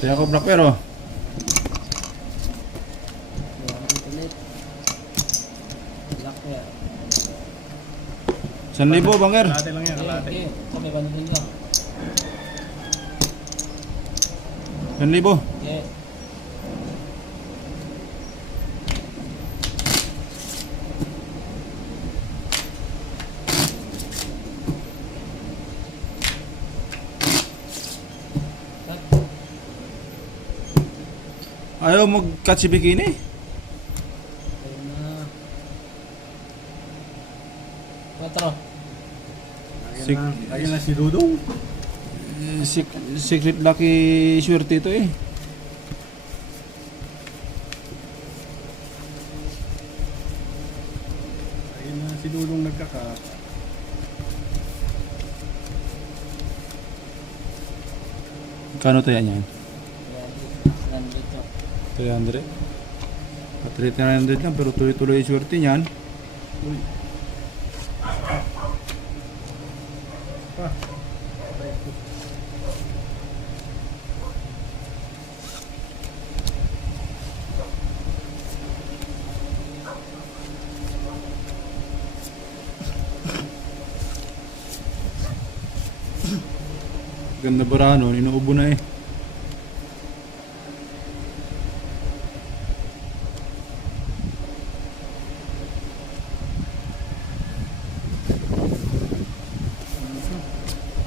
Kaya ako black pero. Black pair. 1,000 banger. Kalate lang yan, kalate. Okay, kami banding lang. 1,000. Okay. Ayaw mag-catch si bikini. Ayun na. 4. Lagi na si Dudong. Secret lucky swerte ito eh. Lagi na si Dudong nagkaka. Kano to yan yan? 100. 300. At 300 lang pero tuloy-tuloy yung swerte niyan. Uy. Pa. Ganda barano, inuubo na eh.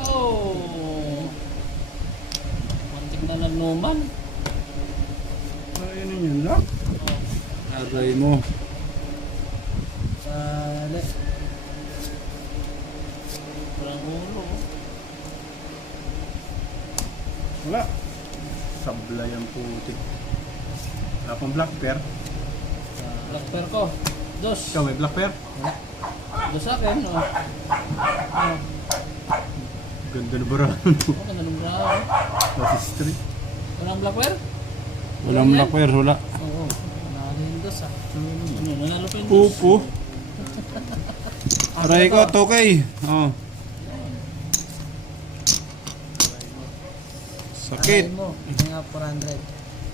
Oh! Muntik na nanuman. Ayun yun lang. Oh. Aray mo. Sali. Walang ulo. Wala. Sablay ang putik. Wala pang black pair. Black pair ko. Dos. Ikaw may black pair? Wala. Dos akin. Oh. Oh. Ganda na barano. Oh, ganda ng brown. That is three. Walang black pair? Walang black wire, wala. Oo. Nanalo yung dos ah. Ano, nanalo pa yung dos. Pupo. Aray ko, tokay. Oh. Sakit. Arayin mo. Ito nga 400.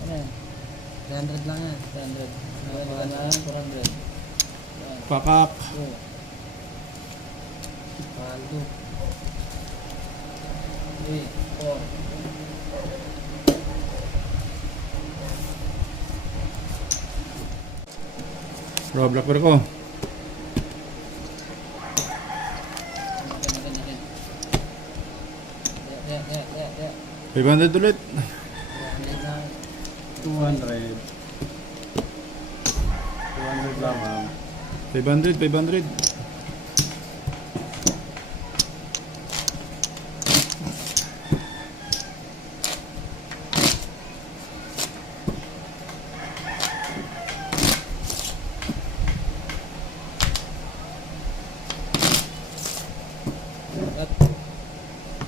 Ano yan? 300 lang yan. 300. Wala na yan, 400. Yan. Pakak. Oo. Paldo. 3, 4. Bro, black wire ko. Ya. 500 ulit. 200. 200 lamang. 500, 500.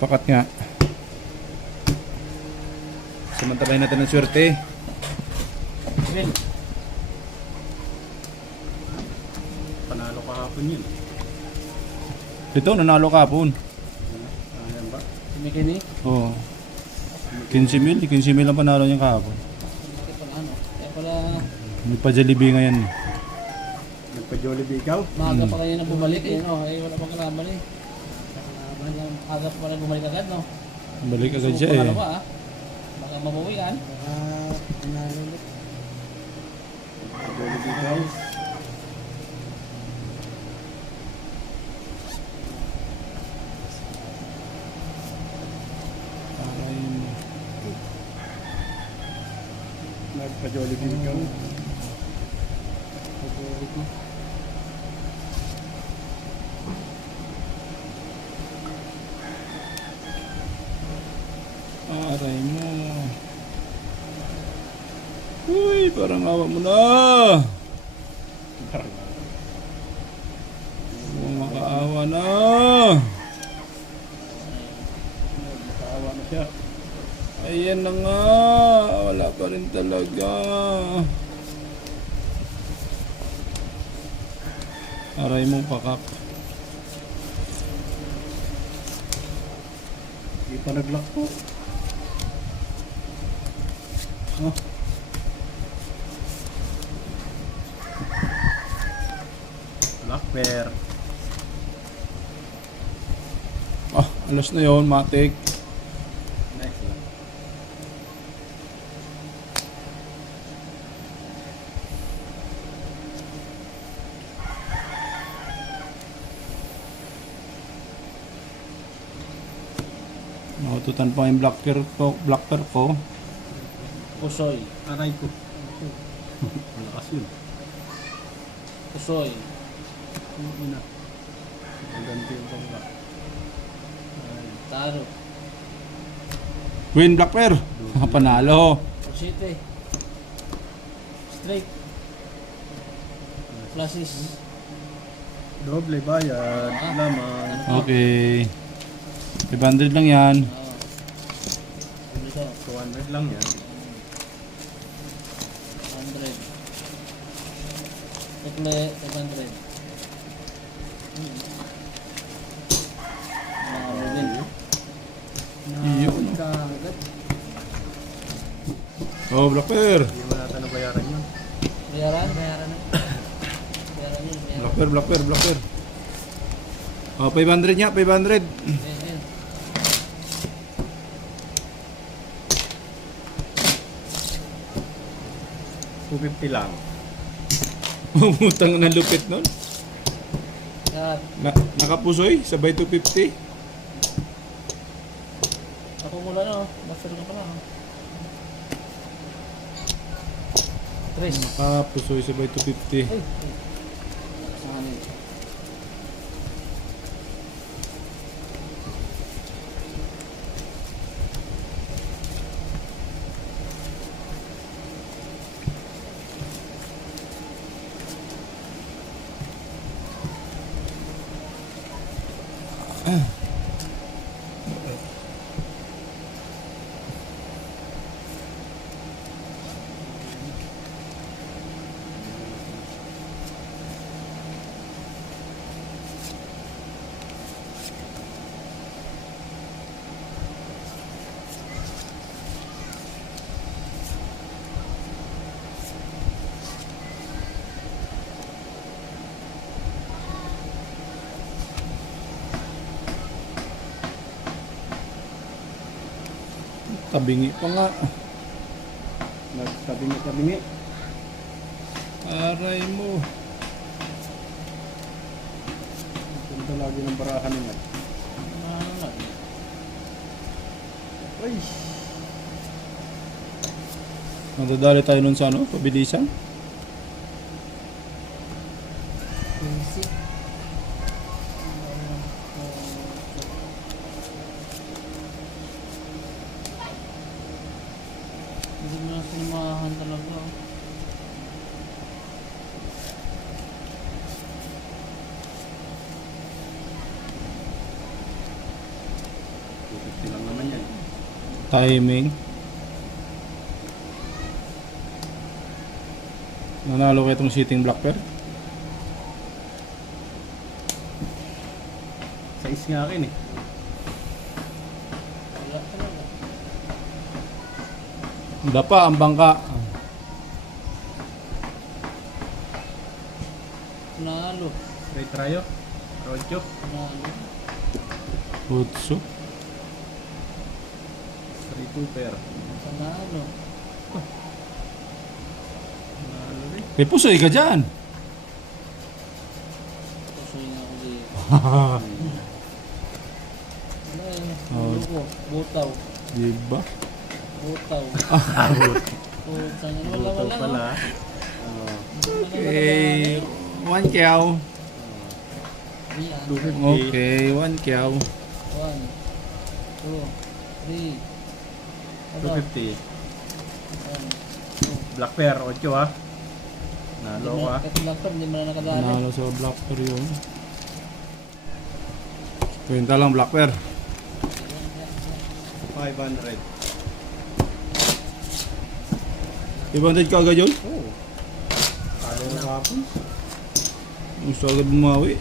Pakat nga. Samantalay natin ng swerte. Panalo kahapon yun. Ito, nanalo kapon. Ayan ba? Bikini? Oo. 15 mil ang panalo niya kahapon. Ito pala ano? Kaya pala May pa-Jollibee ngayon. Nagpa-Jollibee ikaw? maaga pa kayo na bumalik eh, no? Ay, wala pang kalaban eh. Aga pa pala bumalik agad, no? Balik agad siya Suko eh. ka ba, ah? Baka mabuwi yan. Jollibee ikaw? Nagpa-Jollibee ikaw? Mabuwi ko. Aray mo. Uy, parang awa mo na. Parang Makaawa na. nakaawa na siya. Ayan na nga. Wala pa rin talaga. Aray mo, pakak. Hindi pa nag-lock po. Oh. Black bear. Ah, alas na yon, matik. Next lang. Naututan pa yung black pearl ko. Pusoy. Aray ko. Malakas yun. Pusoy. Ina. Ang ganti yung bangka. Taro. Queen black pearl. Panalo. City. Straight. Flashes. Doble bayad. Lamang. Okay. 500 lang yan. Dito. 200 lang yan. 100. Tekle, 500. Iyo. Kagat. Oh, black pearl. Hindi mo natin nabayaran yun. Bayaran? Bayaran na. Bayaran yun. Black pearl, black pearl, black pearl. Oh, 500 niya, 500. Bayaran. 250 lang. Umutang na lupit nun. Yan. Nakapusoy, sabay 250. Ako mula na. Master ka pala. Tres. Nakapusoy, sabay 250. Ay. Saan yun? Tabingi pa nga. Nagkabingi-kabingi. Aray mo. Ganda lagi ng barahan nila. Ano? Ay! Nadadali tayo nun sa ano, pabilisan. Basic. Hindi mo na sinimahan talaga. Lang naman yan. Timing. Nanalo kayo itong sitting black pearl. Size nga akin eh. Wala talaga. Dapa ang bangka. Nalo. Ray Trayo. Rojo. Nalo. Utso. 3-2 pair. Nalo. Nalo rin. May pusoy ka dyan. Pusoy na ako dito. Ano eh. Oh. Luko. Butaw. Diba? Butaw. Putang ina. Wala Buto wala. pala. no? Okay. 1 kyaw. 250. Okay, 1 kyaw. 1, 2, 3. 250. 1, 2. Black pair. 8 ah. Nalo ka. Ito lang to, hindi mo na nakadali. Nanalo sa black pearl yun. Kwenta lang black pearl. 500. 500 ka agad yun? Oh. Kala na kapon. Gusto agad bumawi.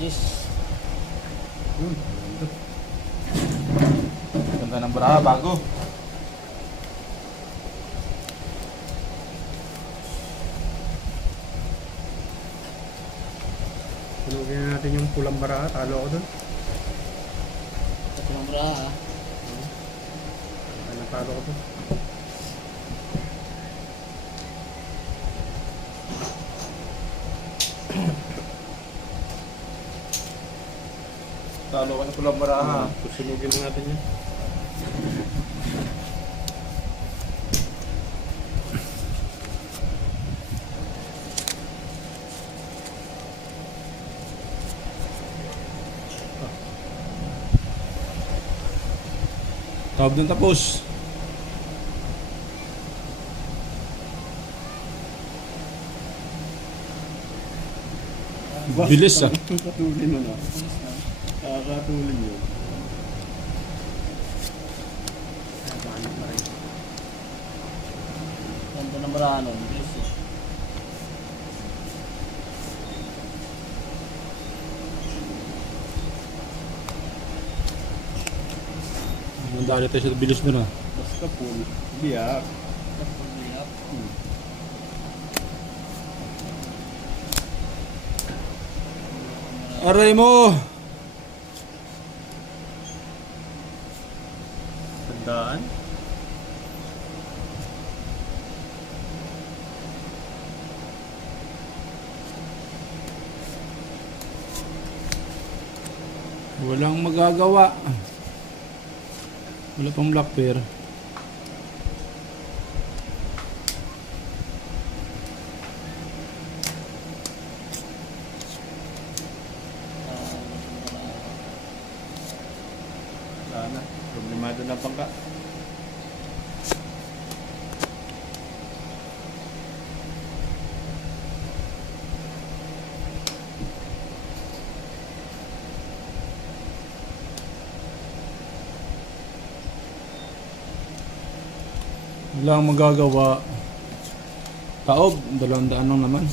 Yes. Ganda ng baraha, bago. Sunugin na natin yung pulang baraha, talo ako dun. Ito ng bra ha. Natalo ko dun. Talo ka na pulang baraha. Susunugin na natin yun. Tawag ng tapos. Bilis ah. Kakatulin mo na. Kakatulin yun. Ganda ng bra nun. Bilis eh. Nandali tayo sa bilis nun ah. Basta pool. Biyak. Biyak. Aray mo! Tandaan. Walang magagawa. Wala pang black pair. Wala na. Problemado na bangka. Wala akong magagawa. Taob, 200 lang naman.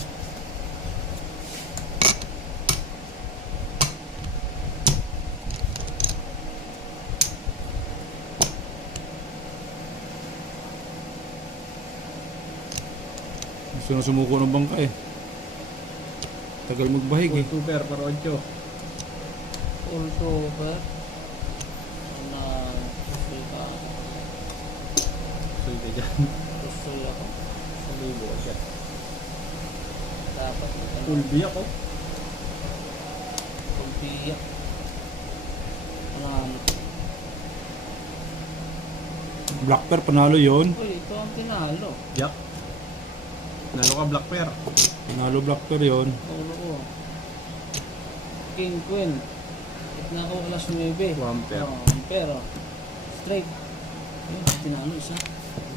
Gusto na sumuko ng bangka eh. Tagal magbahig eh. Super para 8. Full cover. Na gustoy ka. Suy ka dyan. Gustoy ako. Salibo ka dyan. Dapat Full biyak oh. Full biyak. Ano? Black pair, panalo yon. Uy, ito ang tinalo. Biyak. Nalo ka black pair. Panalo black pair yon. Ulo ko. King Queen. Itna ko alas 9. 1 pair. Oh, pero straight. Ayun, tinalo isa.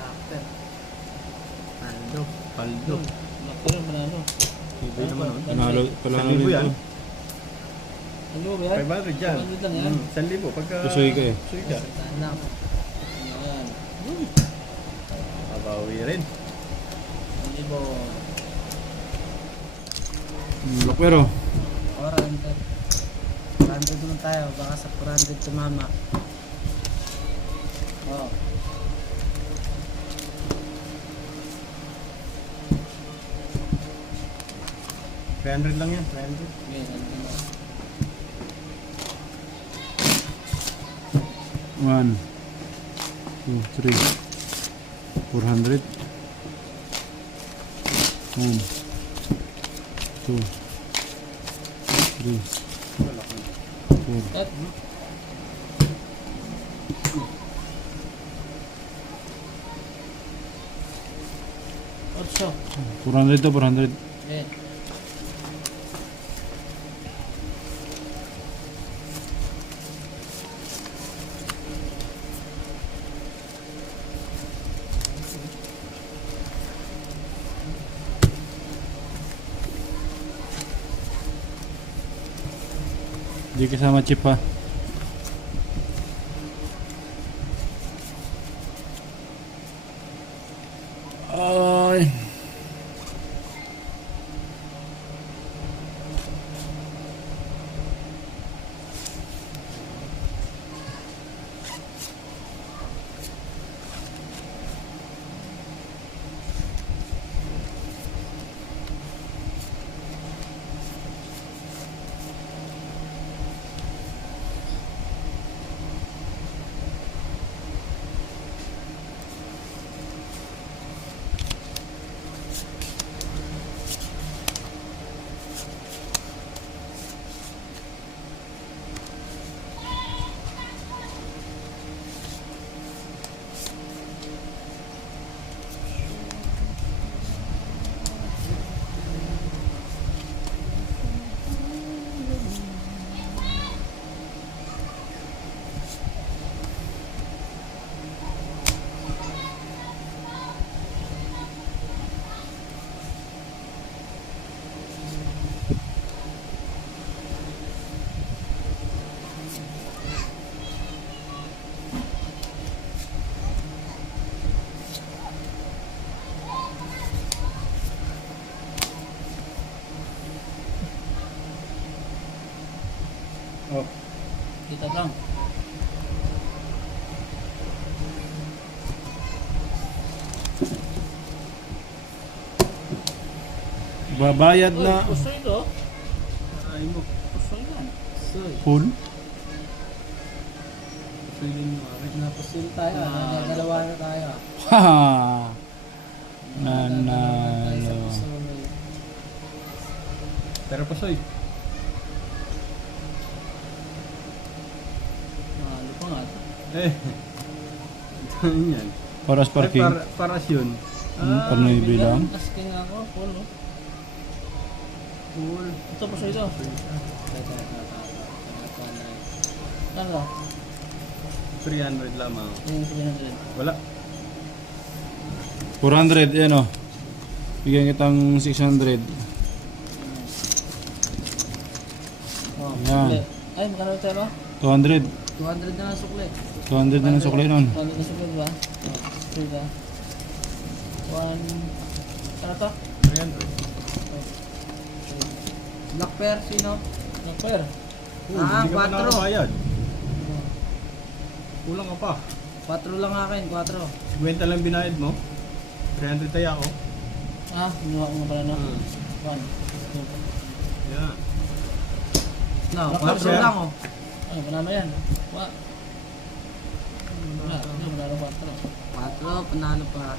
Laker. Paldo. Paldo. Laker ang panalo. Iba naman oh. Panalo, panalo 1,000 rin yan. to. Ano ba yan? 500 dyan. 500 lang yan. 1,000 pagka... Suy ka eh. Suy ka. Ayan. Abawi rin. Hindi ba? Black pair oh. 400. 400 naman tayo. Baka sa 400 tumama. Oh. $300 lang yan. 300. Okay, ano na. 1, 2, 3, 400. 1, 2, 3, 4. At, Otso. 400 to 400. Okay. Di kasama chip ha. Ay. Oh. Kita lang. Babayad na Pusoy ito. Ay mo. Pusoy yan. Pusoy. full. Pwede mo akin. Napusil tayo. Dalawa na tayo. Ha! Tayo sa Nanalo. pusoy. Pero pasoy. Mahalo pa nga. Eh. Ano yan? Paras parking. Ay, paras yun. Panoy bilang. Asking ako. Full. Oh. Cool. Ito pusoy ito. Ano? 300 lamang. Yung 300. Wala. 400, yan o. Bigyan kitang 600. Oh, Yan. sukli. Ay, magkano ito ba? 200. 200 na lang sukli. 200 na ng sukli nun. 200 na sukli ba? Sukli ba? 1... Ano to? 300. Black pear, sino? Black pear. Hindi ka pa 4. nakabayad. Kulang ka pa. 4 lang akin, 4. 50 lang binayad mo. 300 tayo ako. Ah, ginawa ko nga pala na. 1. Yeah. No, Black 4 pear. lang oh. Ay, panalo yan. Wala, panalo 4. 4, panalo pa.